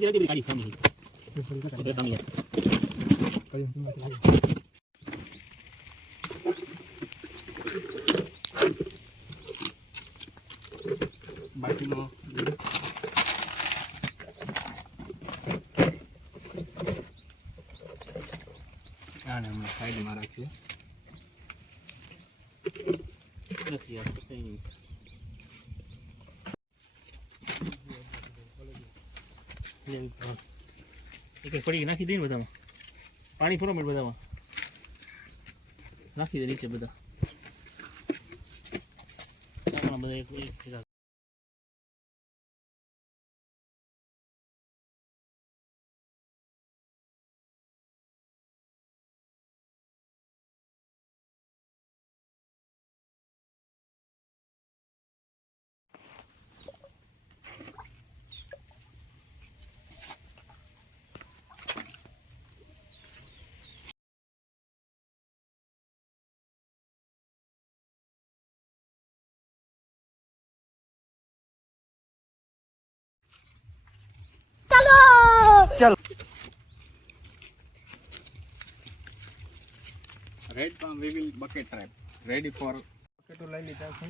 બધી કાઢી સામી તો સામી બાકીનો આને અમે સાઈડમાં રાખીએ નથી યાર કઈ નહીં એક પડી નાખી દઈએ બધામાં પાણી ફરો મેં બધામાં નાખી દે નીચે બધા બધા એક चल red palm weevil bucket trap ready for બકેટો લઈ લીધા છે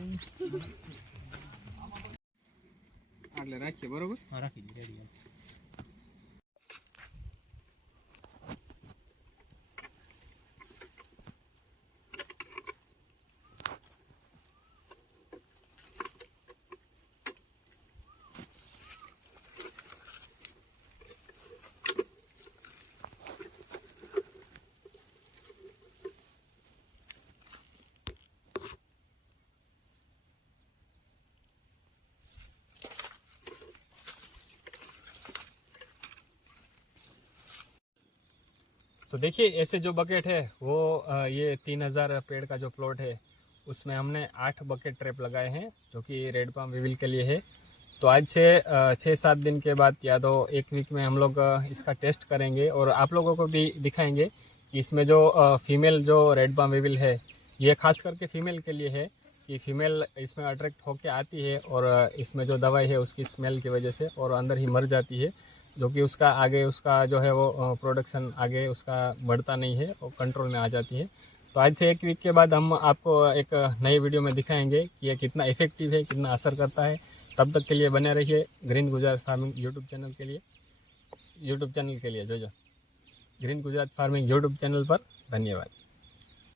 એટલે રાખીએ બરોબર હા રાખી દી રેડી तो देखिए ऐसे जो बकेट है वो ये 3000 पेड़ का जो प्लॉट है उसमें हमने 8 बकेट ट्रैप लगाए हैं जो कि रेड पाम विविल के लिए है। तो आज से 6-7 दिन के बाद या तो एक वीक में हम लोग इसका टेस्ट करेंगे और आप लोगों को भी दिखाएंगे कि इसमें जो फीमेल जो रेड पाम विविल है ये खास करके फीमेल के लिए है कि फीमेल इसमें अट्रैक्ट होके आती है और इसमें जो दवाई है उसकी स्मेल की वजह से और अंदर ही मर जाती है जो कि उसका आगे उसका जो है वो प्रोडक्शन आगे उसका बढ़ता नहीं है और कंट्रोल में आ जाती है। तो आज से एक वीक के बाद हम आपको एक नए वीडियो में दिखाएंगे कि ये कितना इफेक्टिव है, कितना असर करता है। तब तक के लिए बने रहिए ग्रीन गुजरात फार्मिंग यूट्यूब चैनल के लिए जो ग्रीन गुजरात फार्मिंग यूट्यूब चैनल पर। धन्यवाद।